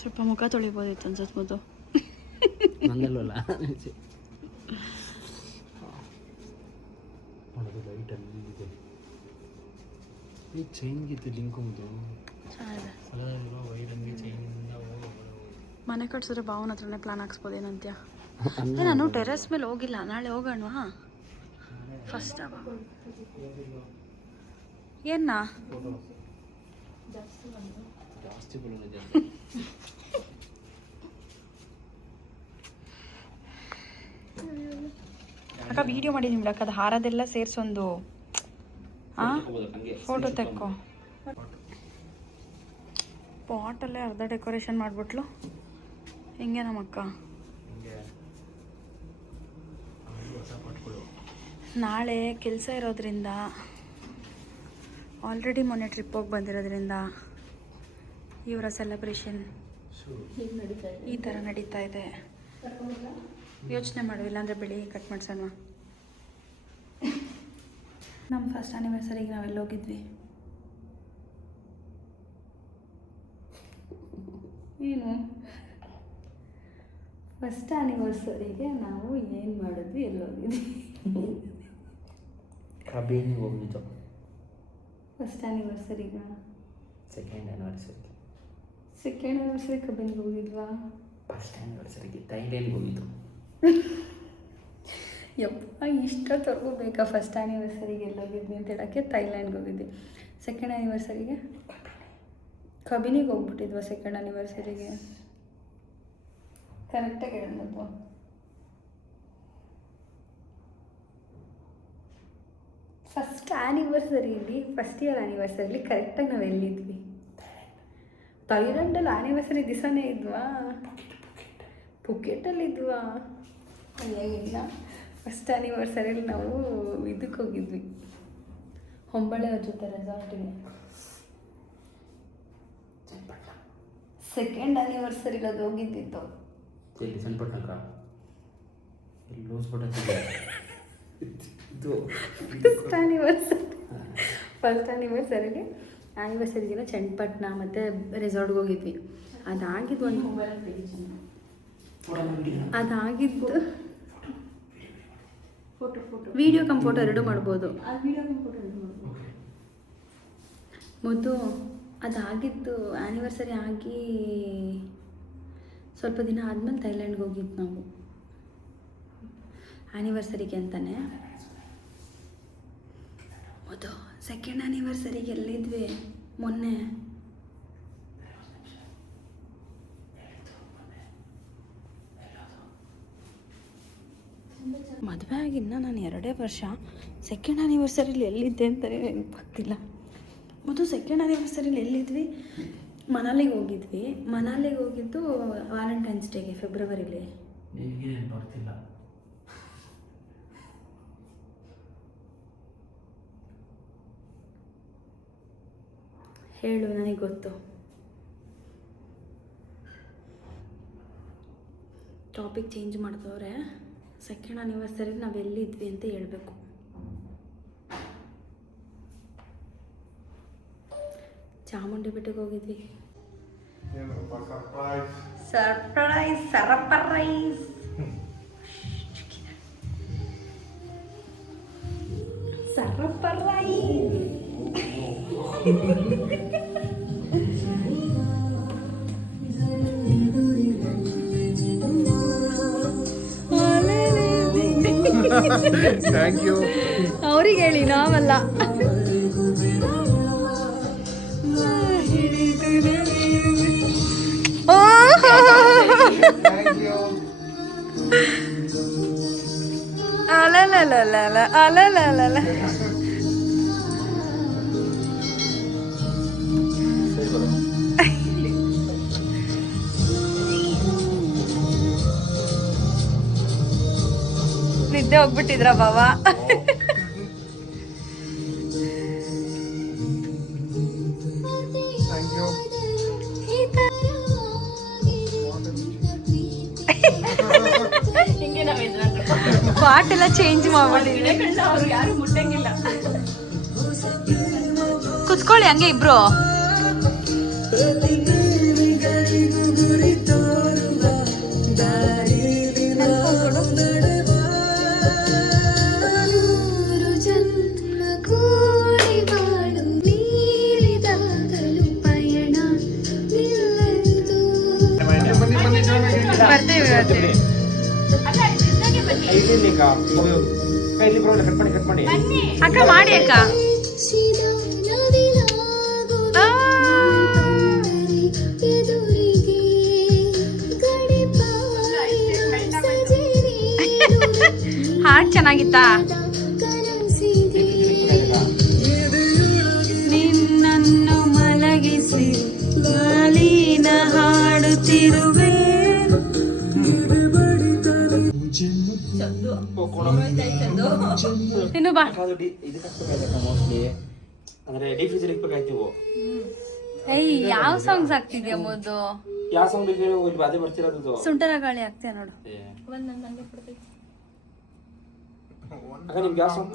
ಸ್ವಲ್ಪ ಮುಖ ತೊಳಿಬೋದಿತ್ತು ಅನ್ಸುತ್ತೆ ಮೊದಲು. ನಂದಲ್ವಲ್ಲ ಲೈಟಲ್ಲಿ ಈ ಚೈನ್ಗಿತ್ತು ಲಿಂಕ್ ಒಂದು ಮನೆ ಕಟ್ಸಿದ್ರೆ ಭಾವನ ಹತ್ರನೇ ಪ್ಲಾನ್ ಹಾಕ್ಸ್ಬೋದೇನಂತ್ಯ? ನಾನು ಟೆರೆಸ್ ಮೇಲೆ ಹೋಗಿಲ್ಲ. ನಾಳೆ ಹೋಗೋಣವಾ? ಫಸ್ಟ್ ಏನ ಜಾಸ್ತಿ ಬರೋದಿದೆ. ಅಕ್ಕ ವಿಡಿಯೋ ಮಾಡಿದ್ದೀನಿ ಬಿಡಕ್ಕ. ಅದು ಹಾರದೆಲ್ಲ ಸೇರಿಸೊಂದು ಫೋಟೋ ತೆಕ್ಕೋ. ಪಾಟಲ್ಲೇ ಅರ್ಧ ಡೆಕೋರೇಷನ್ ಮಾಡಿಬಿಟ್ಲು. ಹಿಂಗೆ ನಮ್ಮಕ್ಕ. ನಾಳೆ ಕೆಲಸ ಇರೋದ್ರಿಂದ, ಆಲ್ರೆಡಿ ಮೊನ್ನೆ ಟ್ರಿಪ್ ಹೋಗಿ ಬಂದಿರೋದ್ರಿಂದ ಇವರ ಸೆಲೆಬ್ರೇಷನ್ ಈ ಥರ ನಡೀತಾ ಇದೆ. ಯೋಚನೆ ಮಾಡುವಿಲ್ಲ ಅಂದರೆ ಬೆಳಿಗ್ಗೆ ಕಟ್ ಮಾಡ್ಸೋಣ. ನಮ್ಮ ಫಸ್ಟ್ ಆ್ಯನಿವರ್ಸರಿಗೆ ನಾವೆಲ್ಲ ಹೋಗಿದ್ವಿ. ಏನು ಫಸ್ಟ್ ಆ್ಯನಿವರ್ಸರಿಗೆ ನಾವು ಏನು ಮಾಡಿದ್ವಿ, ಎಲ್ಲಿ ಹೋಗಿದ್ವಿ? ಕಬೇನಿ ಹೋಗಿದ್ದು. ಫಸ್ಟ್ ಆ್ಯನಿವರ್ಸರಿಗ ಸೆಕೆಂಡ್ ಆ್ಯನಿವರ್ಸರಿ ಸೆಕೆಂಡ್ ಆ್ಯನಿವರ್ಸರಿ ಕಬ್ಬಿನಿಗೆ ಹೋಗಿದ್ವಾ? ಫಸ್ಟ್ ಆ್ಯನಿವರ್ಸರಿಗೆ ಥೈಲ್ಯಾಂಡ್ಗೆ ಹೋಗಿದ್ದು. ಯಪ್ಪ ಇಷ್ಟೊತ್ತವರೆಗೂ ಬೇಕಾ ಫಸ್ಟ್ ಆ್ಯನಿವರ್ಸರಿಗೆ ಎಲ್ಲೋಗಿದ್ವಿ ಅಂತ ಹೇಳೋಕ್ಕೆ ಥೈಲ್ಯಾಂಡ್ಗೆ ಹೋಗಿದ್ವಿ. ಸೆಕೆಂಡ್ ಆ್ಯನಿವರ್ಸರಿಗೆ ಕಬಿನಿಗೆ ಹೋಗ್ಬಿಟ್ಟಿದ್ವಾ ಸೆಕೆಂಡ್ ಆ್ಯನಿವರ್ಸರಿಗೆ? ಕರೆಕ್ಟಾಗಿ ಹೇಳೋದು. ಫಸ್ಟ್ ಆ್ಯನಿವರ್ಸರಿಲಿ ಫಸ್ಟ್ ಇಯರ್ ಆ್ಯನಿವರ್ಸರಿಲಿ ಕರೆಕ್ಟಾಗಿ ನಾವು ಎಲ್ಲಿದ್ವಿ? ಥೈಲ್ಯಾಂಡಲ್ಲಿ ಆ್ಯನಿವರ್ಸರಿ ದಿವಸನೇ ಇದ್ವಾ? ಪುಕೆಟಲ್ಲಿದ್ವಾ? ಇಲ್ಲ, ಫಸ್ಟ್ ಆ್ಯನಿವರ್ಸರಿಲಿ ನಾವು ಇದಕ್ಕೆ ಹೋಗಿದ್ವಿ, ಹೊಂಬಳೆ ಅವ್ರ ಜೊತೆ ರೆಸಾರ್ಟಿಗೆ. ಸೆಕೆಂಡ್ ಆ್ಯನಿವರ್ಸರಿಲಿ ಅದು ಹೋಗಿದ್ದಿತ್ತು. ಚನ್ನಪಟ್ಟಣಕ್ಕ ಇಲ್ಲಿ ಫಸ್ಟ್ ಆ್ಯನಿವರ್ಸರಿಗೆ ಆ್ಯನಿವರ್ಸರಿಗೆಲ್ಲ ಚನ್ನಪಟ್ಟಣ ಮತ್ತು ರೆಸಾರ್ಟ್ಗೆ ಹೋಗಿದ್ವಿ. ಅದಾಗಿದ್ದು ವಿಡಿಯೋ ಕಮ್ ಫೋಟೋ ಎರಡು ಮಾಡ್ಬೋದು. ಮೊದಲು ಅದಾಗಿದ್ದು ಆ್ಯನಿವರ್ಸರಿ ಆಗಿ ಸ್ವಲ್ಪ ದಿನ ಆದಮೇಲೆ ಥೈಲ್ಯಾಂಡ್ಗೆ ಹೋಗಿದ್ದು ನಾವು ಆ್ಯನಿವರ್ಸರಿಗೆ ಅಂತಲೇ. ಮೊದಲು ಸೆಕೆಂಡ್ ಆ್ಯನಿವರ್ಸರಿಗೆ ಎಲ್ಲಿದ್ವಿ ಮೊನ್ನೆ? ಮದುವೆ ಆಗಿನ್ನ ನಾನು 2 ವರ್ಷ. ಸೆಕೆಂಡ್ ಆ್ಯನಿವರ್ಸರಿಲಿ ಎಲ್ಲಿದ್ದೆ ಅಂತಲೇ ನೆನಪಾಗ್ತಿಲ್ಲ. ಮೊದಲು ಸೆಕೆಂಡ್ ಆ್ಯನಿವರ್ಸರಿಲಿ ಎಲ್ಲಿದ್ವಿ? ಮನಾಲಿಗೆ ಹೋಗಿದ್ವಿ. ಮನಾಲಿಗೆ ಹೋಗಿದ್ದು ವ್ಯಾಲೆಂಟೈನ್ಸ್ ಡೇಗೆ ಫೆಬ್ರವರಿಲಿ. ಬರ್ತಿಲ್ಲ. ಹೇಳು, ನನಗೆ ಗೊತ್ತು. ಟಾಪಿಕ್ ಚೇಂಜ್ ಮಾಡಿದವ್ರೆ. ಸೆಕೆಂಡ್ ಆ್ಯನಿವರ್ಸರಿಗೆ ನಾವು ಎಲ್ಲಿದ್ವಿ ಅಂತ ಹೇಳ್ಬೇಕು. ಚಾಮುಂಡಿ ಬೆಟ್ಟಕ್ಕೆ ಹೋಗಿದ್ವಿ. Surprise surprise. Thank you. ಅವ್ರಿಗೆ ಹೇಳಿ, ನಾವಲ್ಲ. Thank you. ಅಲಲಲಲಲ. ನಿದ್ದೆ ಹೋಗ್ಬಿಟ್ಟಿದ್ರ ಬಾವಾ? Thank you. ಹಿಂಗೆ ನಾವು ಯಜಮಾನ್ರು ಪಾಟ್ ಎಲ್ಲ ಚೇಂಜ್ ಮಾಡ್ಬಿಟ್ಟಿದ್ವಿ. ಅವ್ರು ಯಾರು ಮುಟ್ಟಂಗಿಲ್ಲ. ಕುತ್ಕೊಳ್ಳಿ ಹಂಗೆ ಇಬ್ರು. ಬರ್ತೇವೆ. ಅಕ್ಕ ಮಾಡಿ ಅಕ್ಕ. ಹಾಡ್ ಚೆನ್ನಾಗಿತ್ತಾ? ನಿನ್ನನ್ನು ಮಲಗಿಸಿ ಮಾಲಿನ ಹಾಡುತ್ತಿರುವೆ. ಇನ್ನು ಬಾ. ಏಯ್, ಯಾವ ಸಾಂಗ್ಸ್ ಆಗ್ತಿದ್ಯಾ ಮೊದಲು? ಯಾವ ಸಾಂಗ್ ಅದೇ ಬರ್ತಿರೋದು. ಸುಂಟರ ಗಾಳಿ ಆಗ್ತೀಯ ನೋಡು. ನಿಮ್ಗೆ ಯಾವ ಸಾಂಗ್?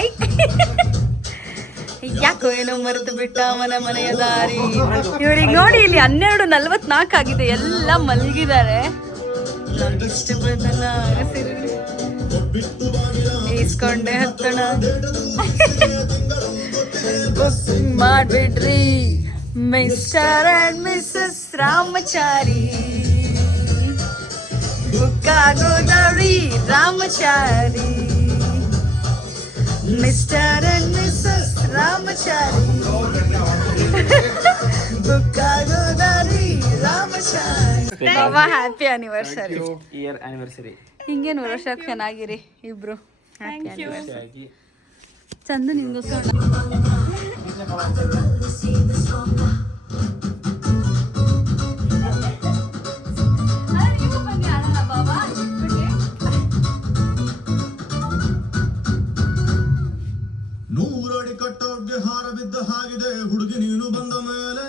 ಐ ಯಾಕೋ ಏನೋ ಮರೆತು ಬಿಟ್ಟ ಮನೆಯ ದಾರಿ. ಇವ್ರಿಗೆ ನೋಡಿ, ಇಲ್ಲಿ 12:44 ಆಗಿದೆ, ಎಲ್ಲ ಮಲಗಿದ್ದಾರೆ. ನಂಗಿಷ್ಟ ಬದಲ ಈಸ್ಕೊಂಡೆ ಹತ್ತಣ ಮಾಡ್ಬಿಡ್ರಿ ಮಿಸ್ಟರ್ ಅಂಡ್ ಮಿಸ್ಸಸ್ ರಾಮಚಾರಿ ಬುಕ್ಕಾಗೋದವ್ರಿ Ramachari mister and missus Ramachari ಬುಕ್ಕಾಗೋದವ್ರಿ Ramachari. Happy anniversary. Year anniversary. ಹಿಂಗೇನು ವರ್ಷ ಚೆನ್ನಾಗಿರಿ ಇಬ್ರು. Happy anniversary. ಚಂದ ನಿಂಗೋಸ್ಕರ ನೂರಡಿ ಕಟ್ಟೋಗ್ಗೆ ಹಾರ ಬಿದ್ದ ಹಾಗಿದೆ ಹುಡುಗಿ ನೀನು ಬಂದ ಮೇಲೆ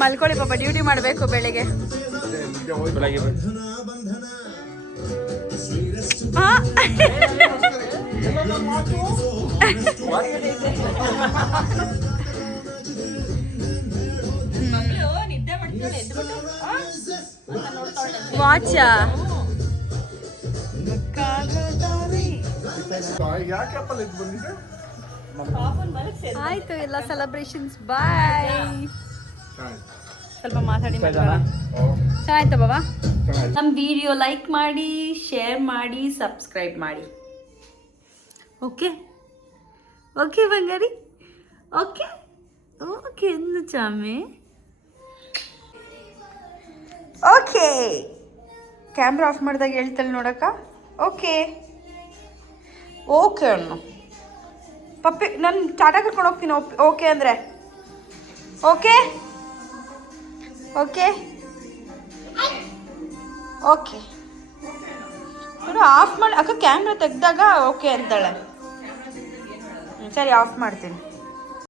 ಮಲ್ಕೊಳ್ಳಿ ಪಾಪ, ಡ್ಯೂಟಿ ಮಾಡಬೇಕು ಬೆಳಿಗ್ಗೆ. ವಾಚಾ ಯಾಕಪ್ಪಲ್ಲಿ ಇದು ಬಂದಿದೆ? ಆಯ್ತು, ಎಲ್ಲ ಸೆಲೆಬ್ರೇಷನ್ಸ್. ಬಾಯ್. ಸ್ವಲ್ಪ ಮಾತಾಡಿ ಚೆನ್ನಾಯ್ತಾ ಬಾಬಾ? ನಮ್ಮ ವಿಡಿಯೋ ಲೈಕ್ ಮಾಡಿ, ಶೇರ್ ಮಾಡಿ, ಸಬ್ಸ್ಕ್ರೈಬ್ ಮಾಡಿ. ಓಕೆ ಓಕೆ ಬಂಗಾರಿ, ಓಕೆ ಓಕೆ ಎಂದು ಚಾಮೆ. ಓಕೆ, ಕ್ಯಾಮ್ರಾ ಆಫ್ ಮಾಡಿದಾಗ ಹೇಳ್ತಾಳೆ ನೋಡಕ್ಕ. ಓಕೆ ಓಕೆ ಅನ್ನು ಪಪ್ಪಿ, ನಾನು ಟಾಟಾ ಕರ್ಕೊಂಡು ಹೋಗ್ತೀನಿ. ಓಕೆ ಅಂದರೆ ಓಕೆ ಓಕೆ ಓಕೆ. ನೋಡು, ಆಫ್ ಮಾಡಿ ಅಕ್ಕ. ಕ್ಯಾಮ್ರಾ ತೆಗೆದಾಗ ಓಕೆ ಅಂತಾಳೆ. ಸರಿ, ಆಫ್ ಮಾಡ್ತೀನಿ.